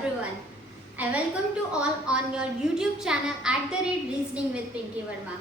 everyone. I welcome to all on your YouTube channel @reasoning with Pinky Verma.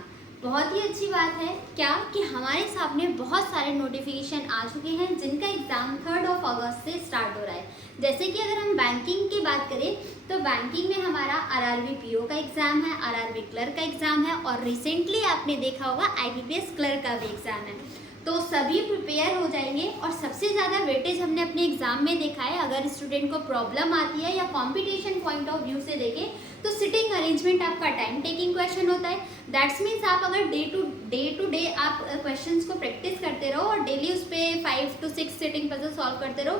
बहुत ही अच्छी बात है क्या कि हमारे सामने बहुत सारे नोटिफिकेशन आ चुके हैं जिनका एग्ज़ाम 3 अगस्त से स्टार्ट हो रहा है। जैसे कि अगर हम बैंकिंग की बात करें तो बैंकिंग में हमारा आरआरबी पीओ का एग्ज़ाम है, आरआरबी क्लर्क का एग्ज़ाम है और रिसेंटली आपने देखा होगा आईबीपीएस क्लर्क का भी एग्ज़ाम है। तो सभी प्रिपेयर हो जाएंगे और सबसे ज़्यादा वेटेज हमने अपने एग्जाम में देखा है। अगर स्टूडेंट को प्रॉब्लम आती है या कंपटीशन पॉइंट ऑफ व्यू से देखें तो सिटिंग अरेंजमेंट आपका टाइम टेकिंग क्वेश्चन होता है। दैट्स मीन्स आप अगर डे टू डे आप क्वेश्चंस को प्रैक्टिस करते रहो और डेली उस पर 5 to 6 सिटिंग पजल सॉल्व करते रहो,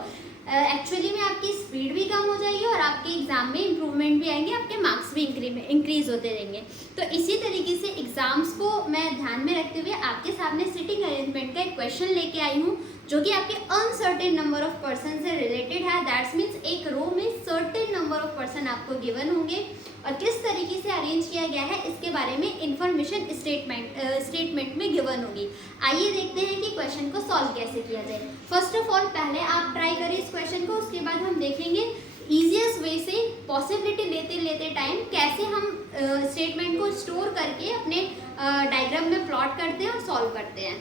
एक्चुअली में आपकी स्पीड भी कम हो जाएगी और आपके एग्जाम में इम्प्रूवमेंट भी आएंगे, आपके मार्क्स भी इंक्रीज होते रहेंगे। तो इसी तरीके से एग्जाम्स को मैं ध्यान में रखते हुए आपके सामने सिटिंग अरेंजमेंट का एक क्वेश्चन लेके आई हूँ जो कि आपके अनसर्टेन नंबर ऑफ पर्सन से रिलेटेड है। दैट्स मीन्स एक रो में सर्टेन नंबर ऑफ पर्सन आपको गिवन होंगे और किस तरीके से अरेंज किया गया है इसके बारे में इंफॉर्मेशन स्टेटमेंट में गिवन होगी। आइए देखते हैं कि क्वेश्चन को सॉल्व कैसे किया जाए। फर्स्ट ऑफ ऑल पहले आप ट्राई करें इस क्वेश्चन को, उसके बाद हम देखेंगे ईजिएस्ट वे से पॉसिबिलिटी लेते टाइम कैसे हम स्टेटमेंट को स्टोर करके अपने डायग्राम में प्लॉट करते हैं और सॉल्व करते हैं।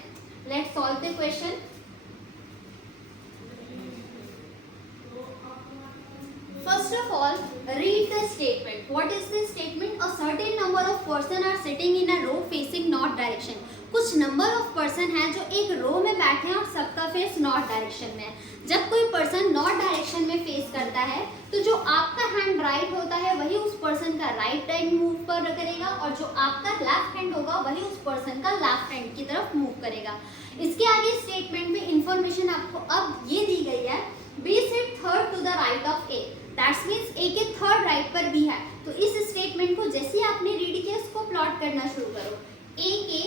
Let's solve the question. First of all, read the statement. What is this statement? A certain number of person are sitting in a row facing north direction. कुछ number of person हैं जो एक रो में बैठे हैं और सबका फेस नॉर्थ डायरेक्शन में है। जब कोई पर्सन नॉर्थ डायरेक्शन में फेस करता है तो जो आपका हैंड राइट होता है वही उस पर्सन का राइट हैंड मूव पर करेगा और जो आपका लेफ्ट हैंड होगा वही उस पर्सन का लेफ्ट हैंड की तरफ मूव करेगा। इसके आगे स्टेटमेंट में इंफॉर्मेशन आपको अब ये दी गई है, B sit third to the right of A. That's means A के थर्ड राइट पर बी है। तो इस स्टेटमेंट को जैसे आपने रीड किया इसको प्लॉट करना शुरू करो। ए के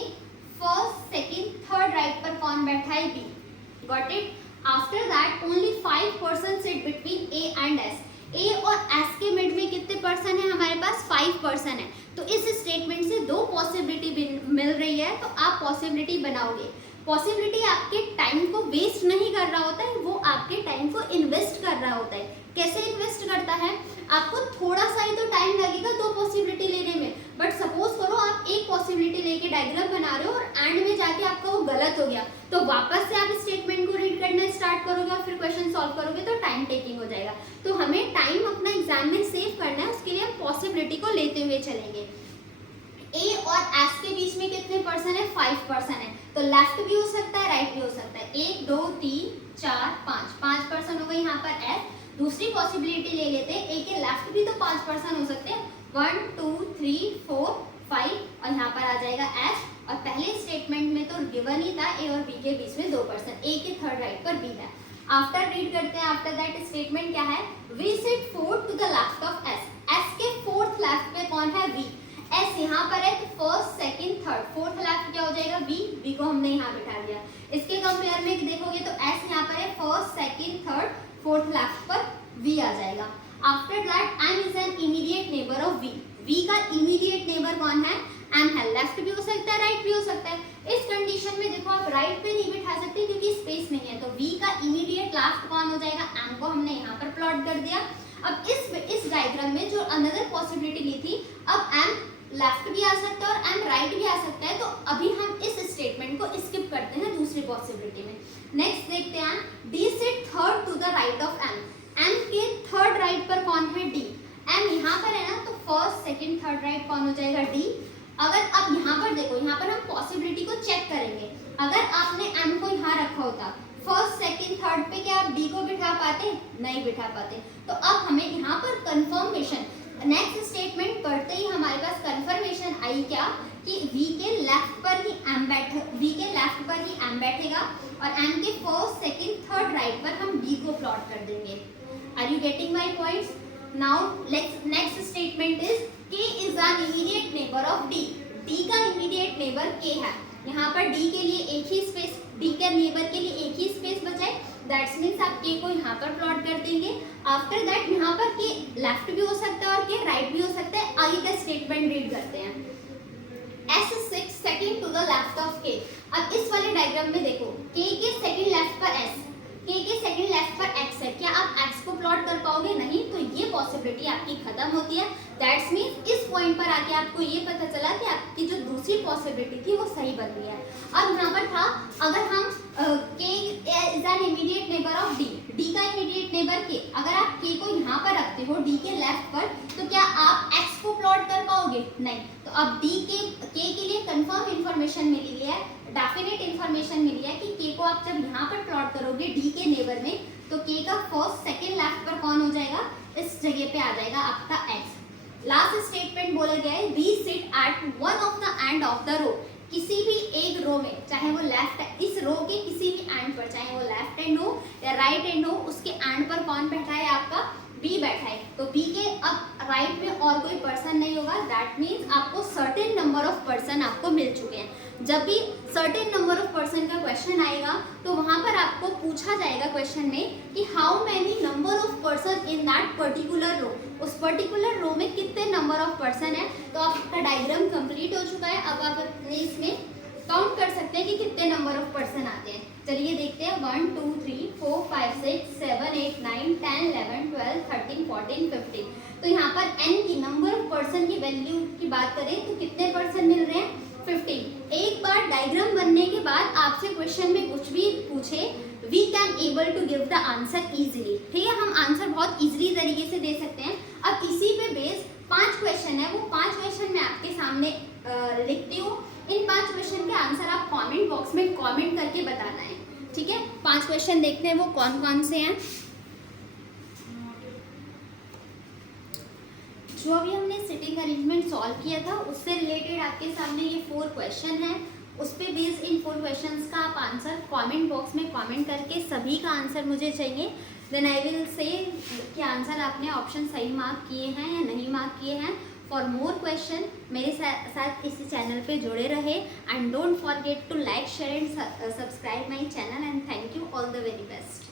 फर्स्ट सेकंड थर्ड राइट पर कौन बैठा है? B. Got it? After that only 5 person sit between A and S. A और एस के मिड में कितने पर्सन है? हमारे पास 5 पर्सन है। तो इस स्टेटमेंट से 2 पॉसिबिलिटी मिल रही है, तो आप पॉसिबिलिटी बनाओगे। पॉसिबिलिटी आपके टाइम को वेस्ट नहीं कर रहा होता है, वो आपके टाइम को इन्वेस्ट कर रहा होता है। कैसे इन्वेस्ट करता है? आपको थोड़ा सा ही तो टाइम लगेगा 2 पॉसिबिलिटी लेने में, बट सपोज करो आप एक पॉसिबिलिटी लेके डायग्राम बना रहे हो और एंड में जाके आपका वो गलत हो गया, तो वापस से आप स्टेटमेंट को रीड करना स्टार्ट करोगे और फिर क्वेश्चन सॉल्व करोगे तो टाइम टेकिंग हो जाएगा। तो हमें टाइम अपना एग्जाम में सेव करना है, उसके लिए हम पॉसिबिलिटी को लेते हुए चलेंगे। ए और एस के बीच में कितने पर्सन है? 5 पर्सन है। तो लेफ्ट भी हो सकता है, राइट भी हो सकता है। 1 2 3 4 5 पर्सन हो गए यहाँ पर एस। दूसरी पॉसिबिलिटी ले लेते हैं, ए के लेफ्ट भी तो 5 पर्सन हो सकते हैं, 1 2 3 4 5 और यहाँ पर आ जाएगा एस। और पहले स्टेटमेंट में तो गिवन ही था ए और बी के बीच में 2 पर्सन, ए के थर्ड राइट पर बी है। आफ्टर रीड करते हैं, आफ्टर दैट स्टेटमेंट क्या है? V sit fourth to the left of S. S के फोर्थ लेफ्ट पे कौन है? वी। एस यहाँ पर है तो first second third, fourth left क्या हो जाएगा? बी। बी को हमने यहाँ बिठा दिया। इसके कंपेयर में देखोगे तो एस यहाँ पर है first second third, fourth left पर वी आ जाएगा। After that M is an immediate neighbour of V. V का इमीडिएट नेबर कौन है? एम है। लेफ्ट भी हो सकता है, राइट भी हो सकता है। इस कंडीशन में देखो आप राइट पे नहीं बिठा सकते क्योंकि स्पेस नहीं है, तो वी का इमीडिएट लेफ्ट कौन हो जाएगा? एम को हमने यहाँ पर प्लॉट कर दिया। अब इस डायग्राम में जो अनदर पॉसिबिलिटी ली थी, अब एम लेफ्ट भी आ सकता है और एम राइट भी आ सकता है, तो अभी हम इस स्टेटमेंट को स्किप करते हैं दूसरी पॉसिबिलिटी में। नेक्स्ट देखते हैं, D sit third to the right of M. M के थर्ड राइट पर कौन है? डी। एम यहाँ पर है ना, तो फर्स्ट सेकंड थर्ड राइट कौन हो जाएगा? डी। अगर आप यहाँ पर देखो, यहाँ पर हम पॉसिबिलिटी को चेक करेंगे। अगर आपने एम को यहाँ रखा होता फर्स्ट सेकंड थर्ड पे, क्या आप डी को बिठा पाते? नहीं बिठा पाते। तो अब हमें यहाँ पर कंफर्मेशन, नेक्स्ट स्टेटमेंट पढ़ते ही हमारे पास कंफर्मेशन आई क्या कि वी के लेफ्ट पर ही एम बैठेगा और एम के फर्स्ट सेकंड थर्ड राइट पर हम डी को प्लॉट कर देंगे। Are you getting my points? Now next statement is K is an immediate neighbour of D. D का इमीडिएट नेबर के है। यहाँ पर डी के लिए एक ही स्पेस, डी के नेबर के लिए एक ही स्पेस बचा है। दैट्स मीन्स आप के को यहाँ पर प्लॉट कर देंगे। आफ्टर दैट यहाँ पर के लेफ्ट भी हो सकता है और के राइट भी हो सकता है। आगे का स्टेटमेंट रीड करते हैं। S 6 second to the left of K. अब इस वाले डायग्राम में देखो, के सेकंड लेफ्ट पर एस, के सेकंड लेफ्ट पर एक्स है। क्या आप एक्स को प्लॉट कर पाओगे? नहीं। तो ये पॉसिबिलिटी आपकी खत्म होती है। दैट्स मीन्स इस पॉइंट पर आके आपको ये पता चला कि आपकी जो दूसरी पॉसिबिलिटी थी वो सही बन रही है। अब यहाँ पर था अगर हम k is an immediate neighbour of d, d का इमीडिएट नेबर k, अगर आप k को यहाँ पर रखते हो d के लेफ्ट पर, तो क्या आप x को प्लॉट कर पाओगे? नहीं। तो अब d के k के लिए कंफर्म इंफॉर्मेशन मिली है, डेफिनेट इंफॉर्मेशन मिली है कि k को आप जब यहाँ पर प्लॉट करोगे d के नेबर में, तो k का फर्स्ट सेकेंड लेफ्ट पर कौन हो जाएगा? इस जगह पे आ जाएगा आपका x। लास्ट स्टेटमेंट बोला गया है V sit at one of the end of the row, किसी भी एक रो में, चाहे वो लेफ्ट, इस रो के किसी भी एंड पर, चाहे वो लेफ्ट एंड हो या राइट एंड हो, उसके एंड पर कौन बैठा है? आपका बी बैठा है। तो बी के अब राइट में और कोई पर्सन नहीं होगा, दैट मीन्स आपको सर्टेन नंबर ऑफ पर्सन आपको मिल चुके हैं। जब भी सर्टेन नंबर ऑफ पर्सन का क्वेश्चन आएगा तो वहां पर आपको पूछा जाएगा क्वेश्चन में कि how many number of person in that particular row, उस पर्टिकुलर रो में कितने नंबर ऑफ पर्सन है। तो आपका डायग्राम कंप्लीट हो चुका है। अब आप अपने इसमें काउंट कर सकते हैं कि कितने नंबर ऑफ पर्सन आते हैं। चलिए देखते हैं 1 2 3 4 5 6 7 8 9 10 11 12 13 14 15। तो यहाँ पर n की नंबर ऑफ पर्सन की वैल्यू की बात करें तो कितने पर्सन मिल रहे हैं? 15। एक बार डायग्राम बनने के बाद आपसे क्वेश्चन में कुछ भी पूछे, V can able to give the answer easily. ठीक है, हम आंसर बहुत इजीली तरीके से दे सकते हैं। अब इसी पे बेस 5 क्वेश्चन है, वो 5 क्वेश्चन मैं आपके सामने लिखती हूँ। इन 5 क्वेश्चन के आंसर आप कमेंट बॉक्स में कमेंट करके बताना है। ठीक है, 5 क्वेश्चन देखते हैं वो कौन कौन से हैं। जो अभी हमने सिटिंग अरेंजमेंट सॉल्व किया था उससे रिलेटेड आपके सामने ये 4 क्वेश्चन हैं। उस पे बेस्ड इन 4 क्वेश्चंस का आप आंसर कमेंट बॉक्स में कमेंट करके सभी का आंसर मुझे चाहिए। देन आई विल से कि आंसर आपने ऑप्शन सही मार्क किए हैं या नहीं मार्क किए हैं। फॉर मोर क्वेश्चन मेरे साथ इस चैनल पे जुड़े रहे and don't forget to like share and subscribe my channel and thank you, all the very best.